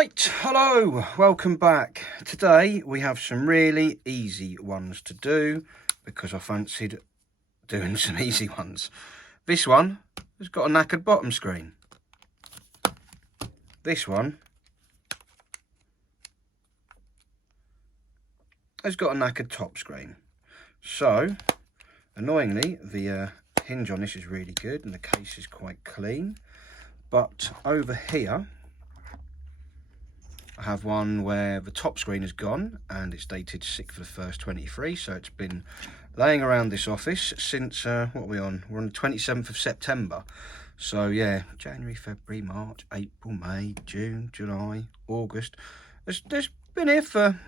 Right, hello, welcome back. Today we have some really easy ones to do because I fancied doing some easy ones. This one has got a knackered bottom screen. This one has got a knackered top screen. So, annoyingly, the hinge on this is really good and the case is quite clean. But over here, I have one where the top screen is gone and it's dated 6th of the 1st, 23. So it's been laying around this office since, what are we on? We're on the 27th of September. So yeah, January, February, March, April, May, June, July, August. It's been here for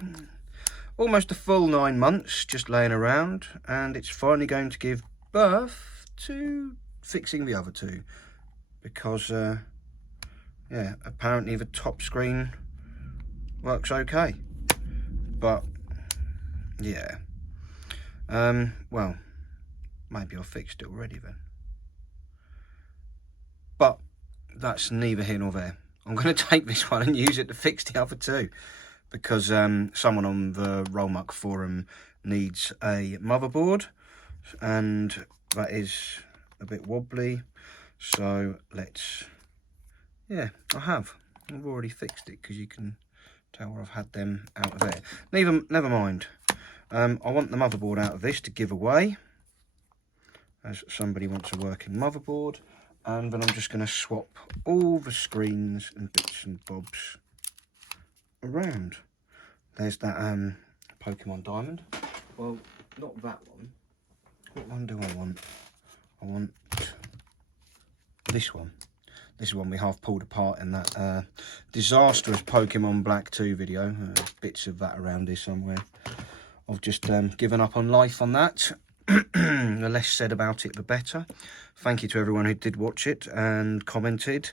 almost a full 9 months, just laying around. And it's finally going to give birth to fixing the other two. Because, yeah, apparently the top screen works okay, but yeah, well, maybe I fixed it already then, but that's neither here nor there. I'm going to take this one and use it to fix the other two because someone on the Rollmuck forum needs a motherboard and that is a bit wobbly, so yeah, I've already fixed it because you can tell where I've had them out of there. Never mind. I want the motherboard out of this to give away, as somebody wants a working motherboard, and then I'm just going to swap all the screens and bits and bobs around. There's that Pokemon Diamond. Well, not that one. What one do I want? I want this one. This is one we half pulled apart in that disastrous Pokemon Black 2 video. Bits of that around here somewhere. I've just given up on life on that. The less said about it, the better. Thank you to everyone who did watch it and commented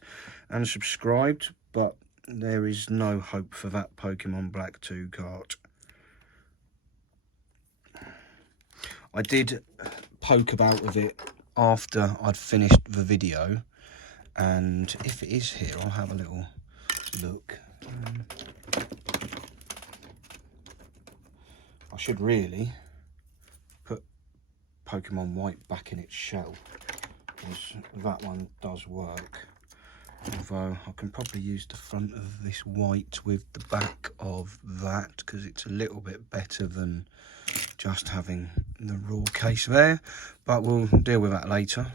and subscribed. But there is no hope for that Pokemon Black 2 cart. I did poke about with it after I'd finished the video. And if it is here, I'll have a little look. I should really put Pokemon White back in its shell, because that one does work. Although I can probably use the front of this white with the back of that, because it's a little bit better than just having the raw case there. But we'll deal with that later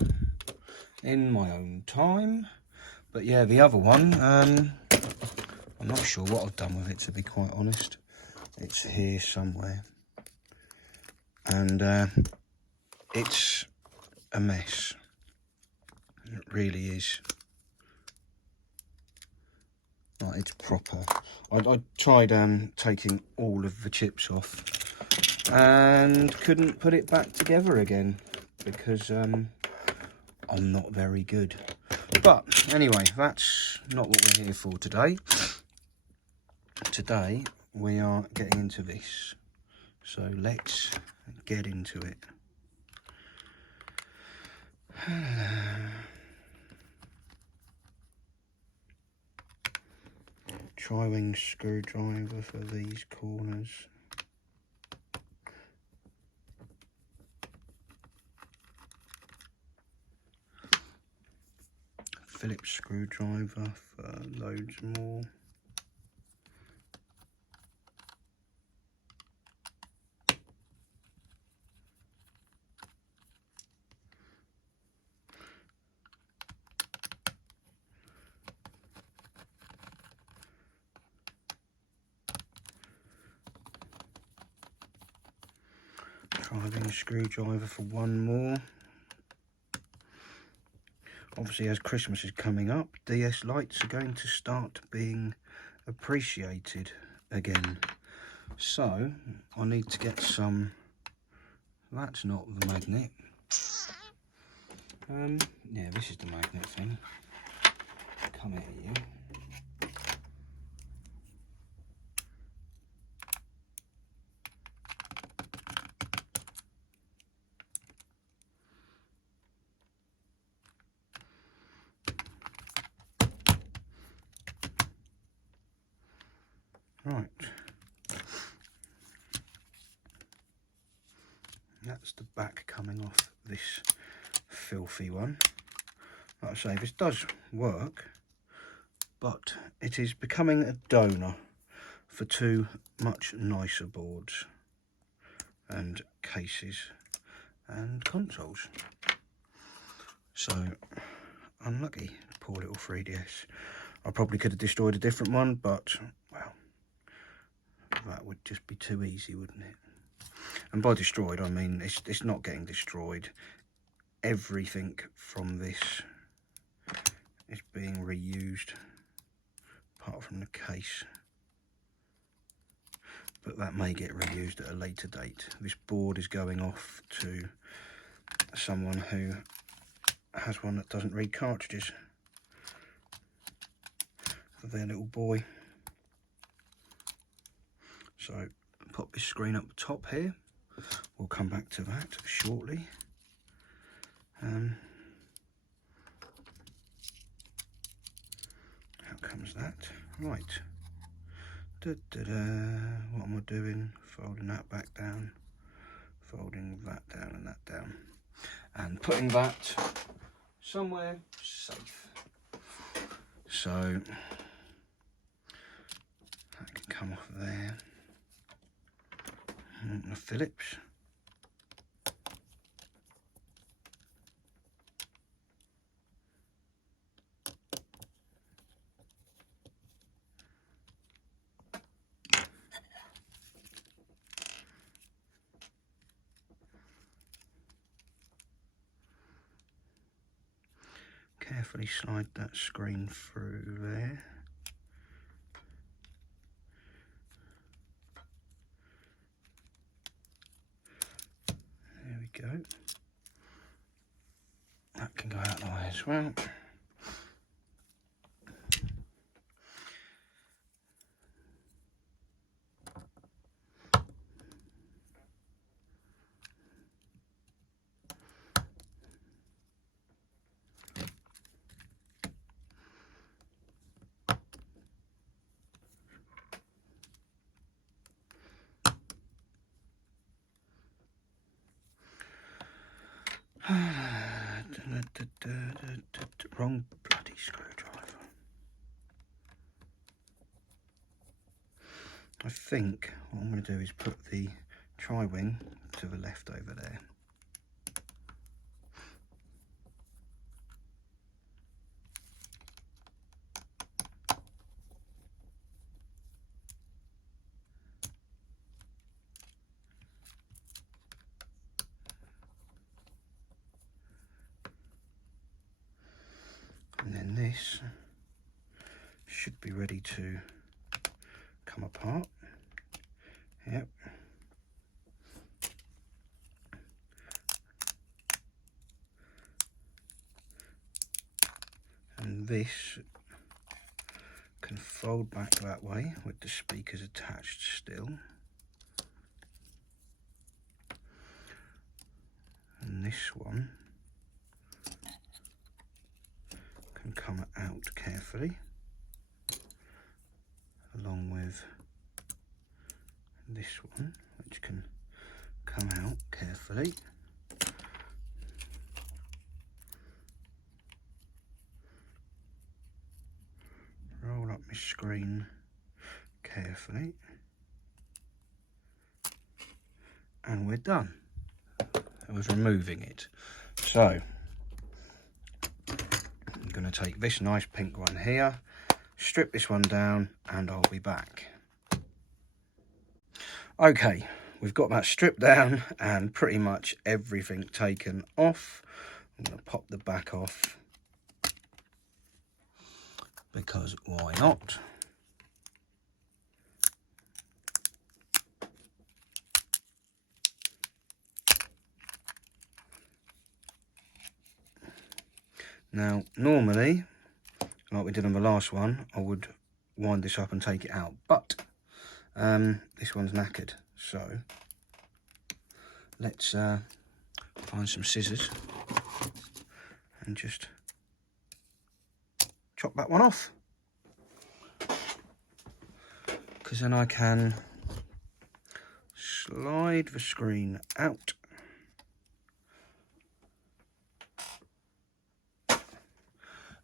in my own time. But yeah, the other one, I'm not sure what I've done with it, to be quite honest. It's here somewhere, and it's a mess. It really is. Like, it's proper. I tried taking all of the chips off and couldn't put it back together again because I'm not very good. But anyway, that's not what we're here for today. Today we are getting into this. So let's get into it. Tri-wing screwdriver for these corners. Phillips screwdriver for loads more. Driving screwdriver for one more. Obviously, as Christmas is coming up, DS Lites are going to start being appreciated again. So, I need to get some... That's not the magnet. Yeah, this is the magnet thing. Come here, you. Right. That's the back coming off this filthy one. Like I say, this does work, but it is becoming a donor for two much nicer boards and cases and consoles. So unlucky, poor little 3DS. I probably could have destroyed a different one, but well, that would just be too easy, wouldn't it? And by destroyed, I mean it's not getting destroyed. Everything from this is being reused, apart from the case. But that may get reused at a later date. This board is going off to someone who has one that doesn't read cartridges for their little boy. So pop this screen up top here. We'll come back to that shortly. How comes that? Right. What am I doing? Folding that back down, folding that down and that down, and putting that somewhere safe. So that can come off there. And the Phillips. Carefully slide that screen through there. There we go. That can go out the way as well. Wrong bloody screwdriver. I think what I'm going to do is put the tri-wing to the left over there. And then this should be ready to come apart. Yep. And this can fold back that way with the speakers attached still. And this one can come out carefully, along with this one, which can come out carefully. Roll up my screen carefully, and we're done. I was removing it. So I'm going to take this nice pink one here, strip this one down, and I'll be back. Okay, we've got that stripped down and pretty much everything taken off. I'm going to pop the back off, because why not? Now, normally, like we did on the last one, I would wind this up and take it out, but this one's knackered, so let's find some scissors and just chop that one off. because then I can slide the screen out.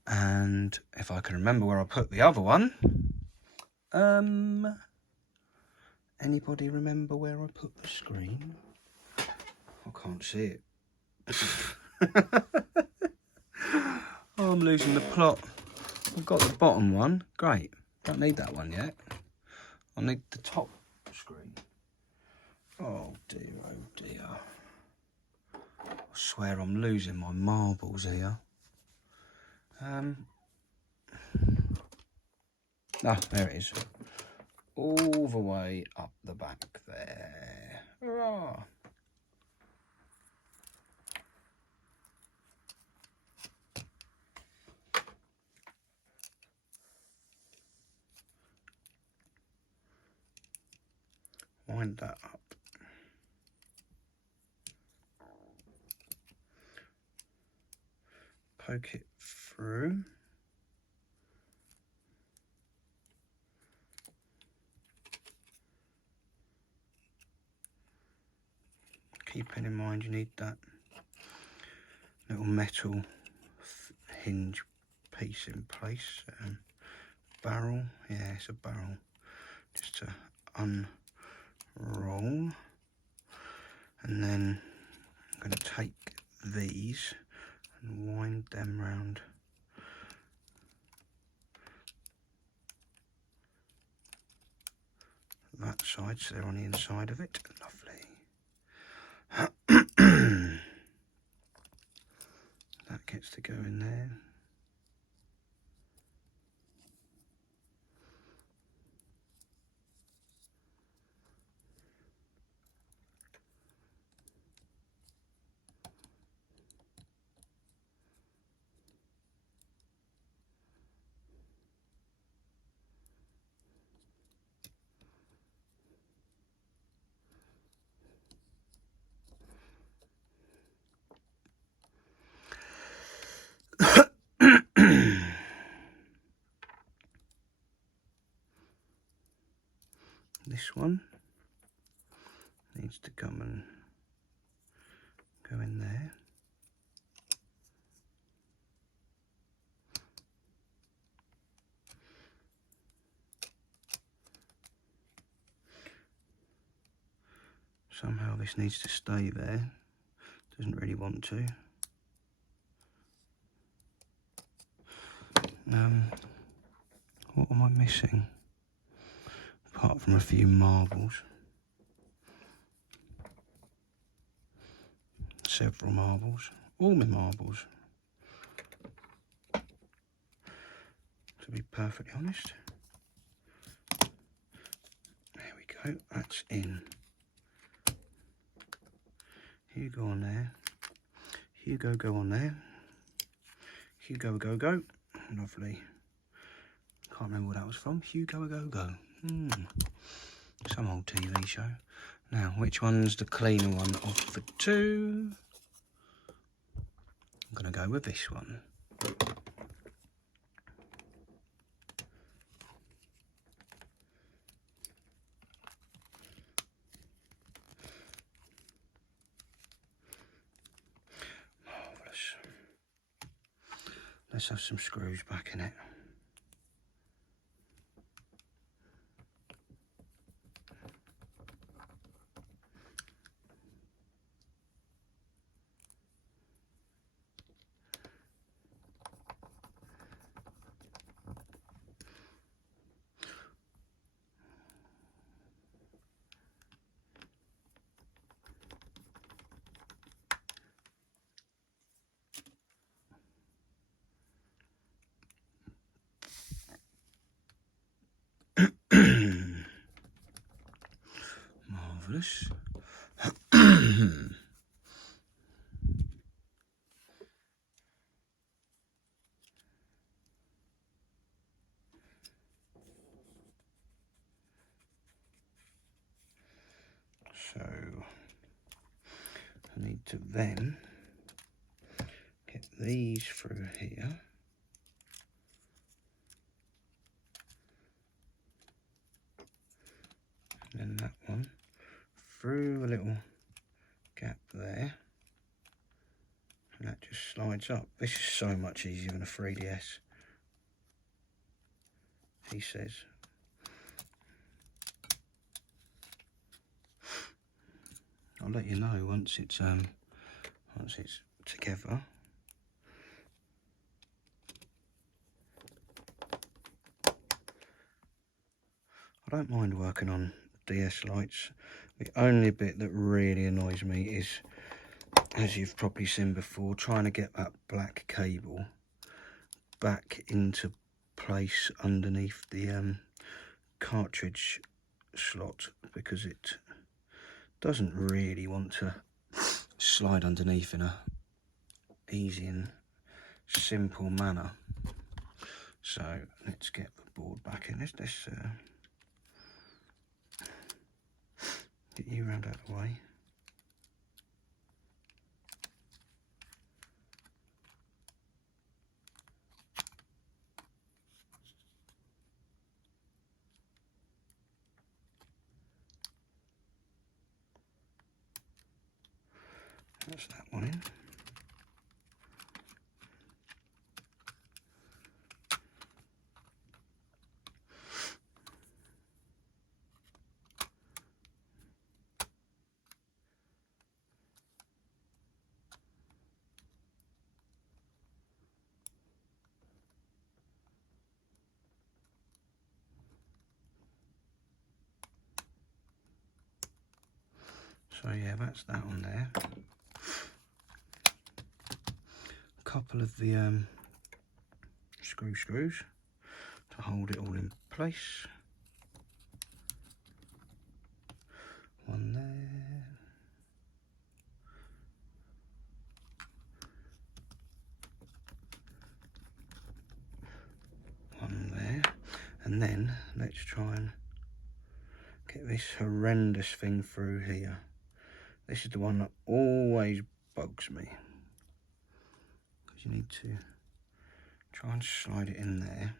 And if I can remember where I put the other one, anybody remember where I put the screen? I can't see it. Oh, I'm losing the plot. I've got the bottom one. Great. Don't need that one yet. I need the top screen. Oh dear, oh dear. I swear I'm losing my marbles here. There it is. All the way up the back there. Hurrah! Wind that up. Poke it through. Keeping in mind you need that little metal hinge piece in place. Barrel, yeah, it's a barrel. Just to unroll. And then I'm going to take these and wind them round that side so they're on the inside of it. Lovely. That gets to go in there. This one needs to come and go in there. Somehow this needs to stay there. Doesn't really want to. What am I missing? Apart from a few marbles. Several marbles. All my marbles. To be perfectly honest. There we go. That's in. Hugo on there. Hugo go on there. Hugo go go. Lovely. Can't remember what that was from. Hugo go go. Some old TV show. Now, which one's the cleaner one of the two? I'm going to go with this one. Marvellous. Let's have some screws back in it. Marvellous. So I need to then get these through here. that one through a little gap there, and that just slides up. This is so much easier than a 3DS, he says. I'll let you know once it's together. I don't mind working on DS Lites. The only bit that really annoys me is, as you've probably seen before, trying to get that black cable back into place underneath the cartridge slot, because it doesn't really want to slide underneath in a easy and simple manner. So let's get the board back in. Let's get you round out of the way. That's that one in. So yeah, that's that one there. A couple of the screws to hold it all in place. One there. One there. And then let's try and get this horrendous thing through here. This is the one that always bugs me, because you need to try and slide it in there.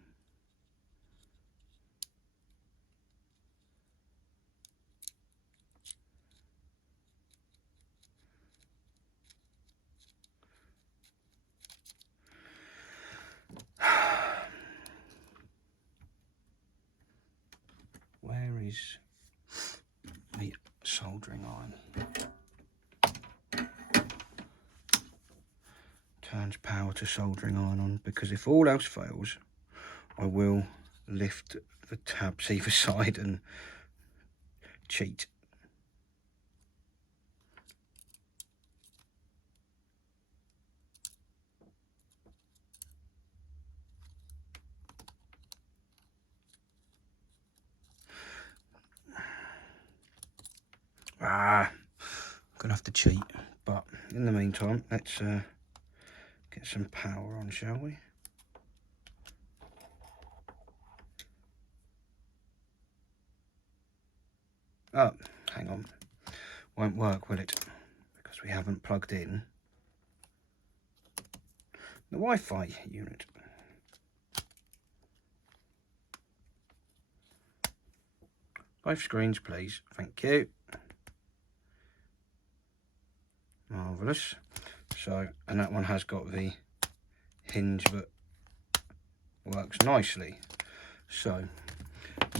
Where is the soldering iron? Turns power to soldering iron on, because if all else fails, I will lift the tabs either side and cheat. I'm gonna have to cheat, but in the meantime, let's get some power on, shall we? Oh, hang on. Won't work, will it? Because we haven't plugged in the Wi-Fi unit. Both screens, please. Thank you. Marvellous. So, and that one has got the hinge that works nicely. So,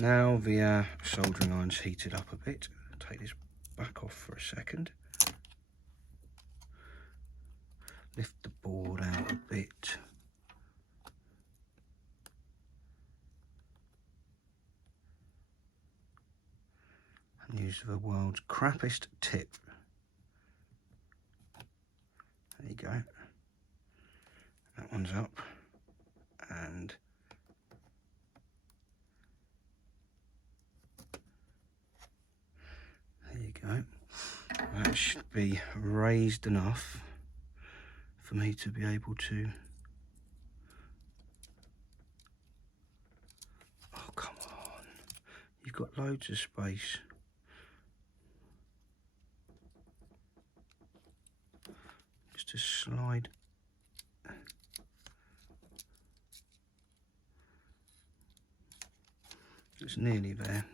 now the soldering iron's heated up a bit. Take this back off for a second. Lift the board out a bit. And use the world's crappiest tip. There you go. That one's up. And there you go. That should be raised enough for me to be able to... Oh, come on. You've got loads of space. Just to slide. It's nearly there.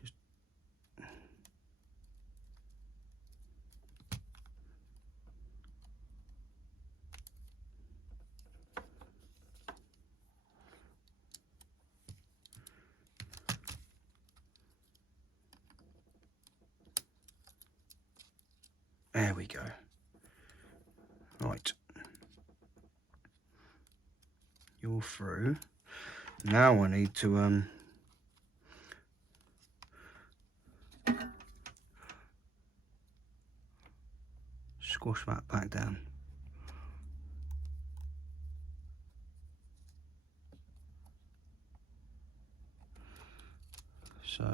Just There we go. Right. You're through. Now I need to squash that back down. So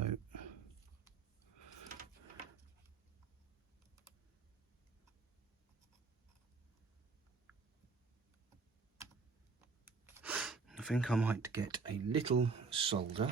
I think I might get a little solder.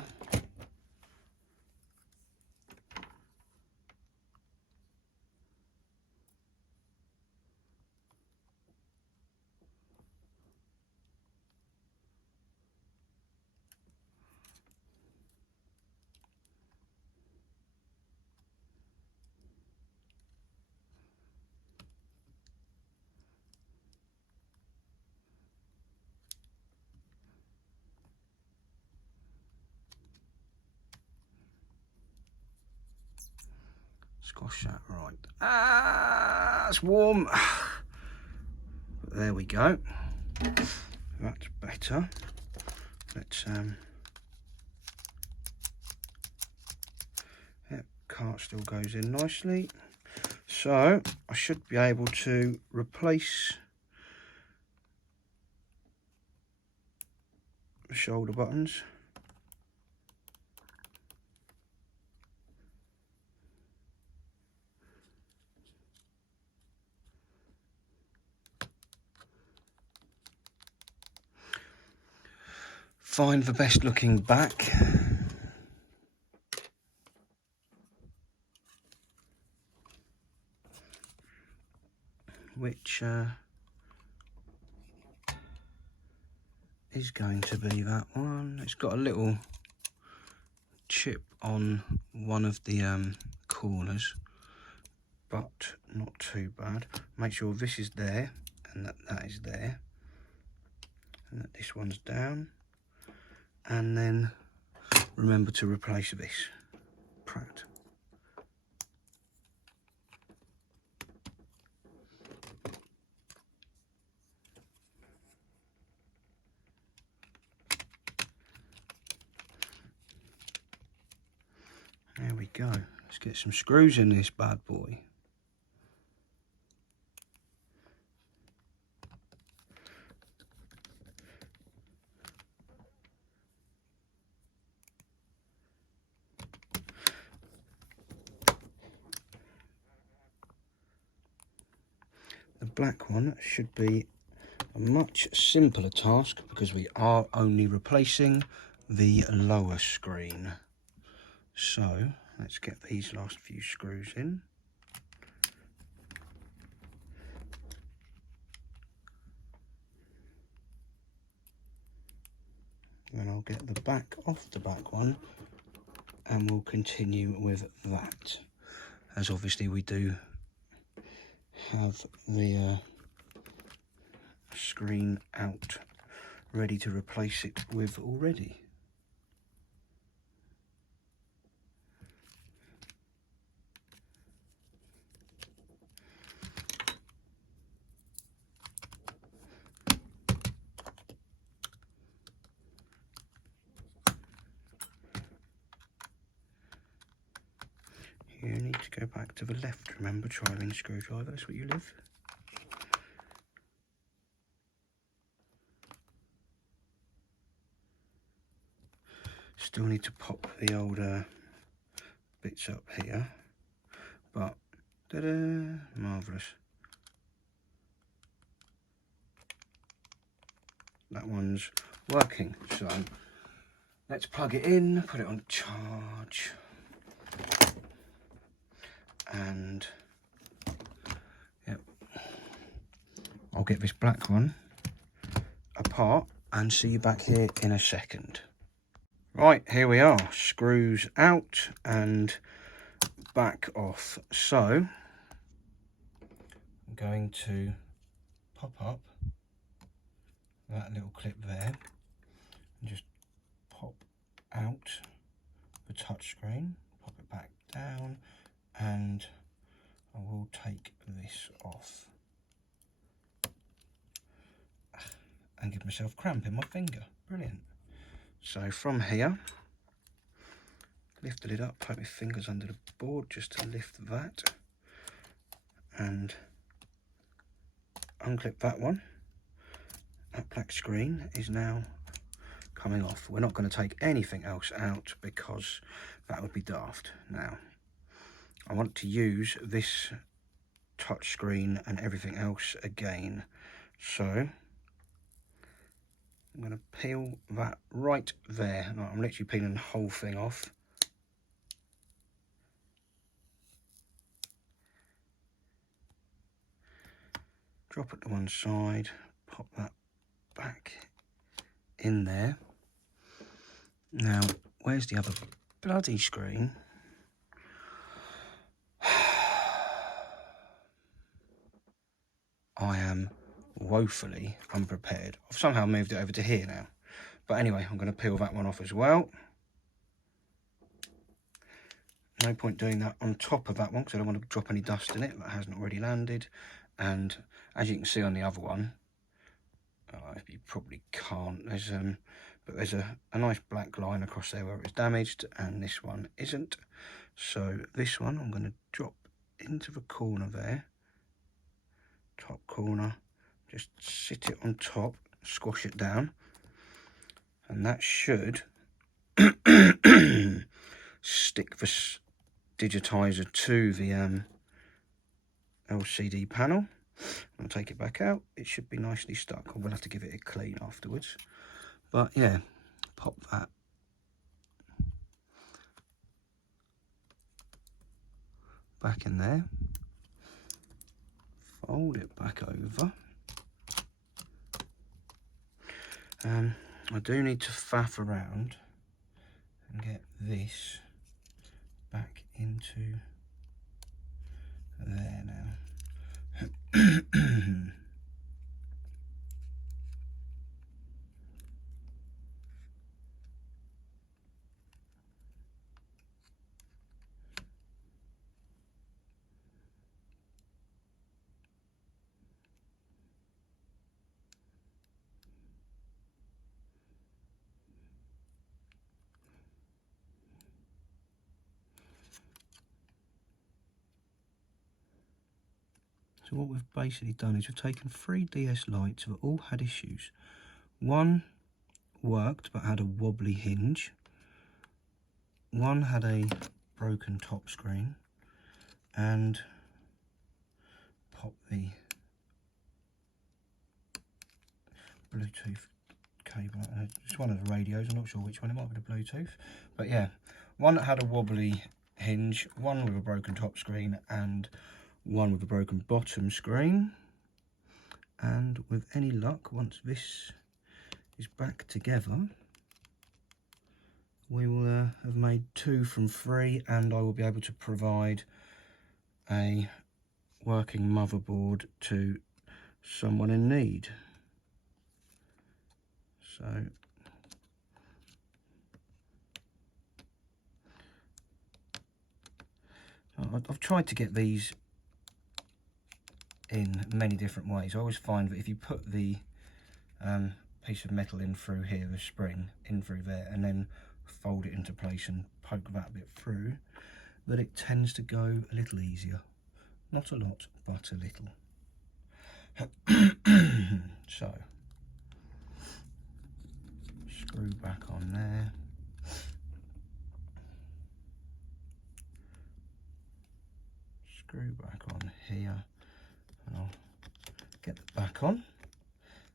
Squash that right. Ah, it's warm. But there we go. That's better. Let's yeah, cart still goes in nicely. So I should be able to replace the shoulder buttons. Find the best looking back. Which is going to be that one. It's got a little chip on one of the corners, but not too bad. Make sure this is there and that is there, and that this one's down. And then remember to replace this. Pratt. There we go. Let's get some screws in this bad boy. The black one should be a much simpler task because we are only replacing the lower screen. So let's get these last few screws in. Then I'll get the back off the back one and we'll continue with that, as obviously we do have the screen out ready to replace it with already. You need to go back to the left, remember, trialing screwdriver, that's where you live. Still need to pop the old bits up here, but ta-da, marvellous. That one's working, so let's plug it in, put it on charge, and yep, I'll get this black one apart and see you back here in a second. Right, here we are, screws out and back off. So I'm going to pop up that little clip there and just pop out the touchscreen, pop it back down and I will take this off and give myself cramp in my finger. Brilliant. So from here, lift the lid up, poke my fingers under the board just to lift that, and unclip that one. That black screen is now coming off. We're not going to take anything else out because that would be daft. Now, I want to use this touch screen and everything else again. So I'm going to peel that right there. No, I'm literally peeling the whole thing off. Drop it to one side, pop that back in there. Now, where's the other bloody screen? I am woefully unprepared. I've somehow moved it over to here now. But anyway, I'm going to peel that one off as well. No point doing that on top of that one because I don't want to drop any dust in it that hasn't already landed. And as you can see on the other one, you probably can't, but there's a nice black line across there where it's damaged, and this one isn't. So this one I'm going to drop into the corner there, top corner, just sit it on top, squash it down, and that should stick the digitizer to the LCD panel. I'll take it back out. It should be nicely stuck. I will have to give it a clean afterwards. But yeah, pop that back in there. Fold it back over. I do need to faff around and get this back into there now. So what we've basically done is we've taken 3 DS Lites that all had issues. One worked but had a wobbly hinge. One had a broken top screen, and pop the Bluetooth cable. It's one of the radios, I'm not sure which one, it might be the Bluetooth. But yeah, one that had a wobbly hinge, one with a broken top screen, and one with a broken bottom screen. And with any luck, once this is back together, we will have made 2 from 3, and I will be able to provide a working motherboard to someone in need. So I've tried to get these in many different ways. I always find that if you put the piece of metal in through here, the spring in through there, and then fold it into place and poke that bit through, that it tends to go a little easier. Not a lot, but a little. So screw back on there. Screw back on here, and I'll get the back on.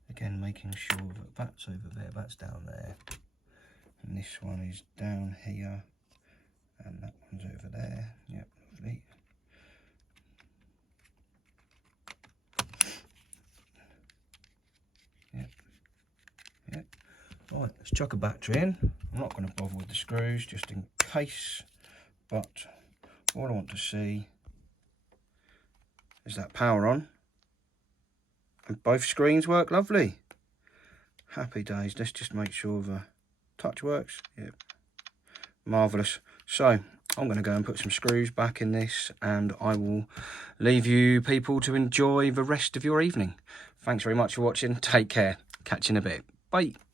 Again, making sure that that's over there, that's down there, and this one is down here, and that one's over there. Yep, lovely. Yep, yep. All right, let's chuck a battery in. I'm not going to bother with the screws, just in case, but all I want to see is that power on, and both screens work lovely. Happy days. Let's just make sure the touch works. Yep, marvellous. So I'm going to go and put some screws back in this, and I will leave you people to enjoy the rest of your evening. Thanks very much for watching. Take care. Catch you in a bit. Bye.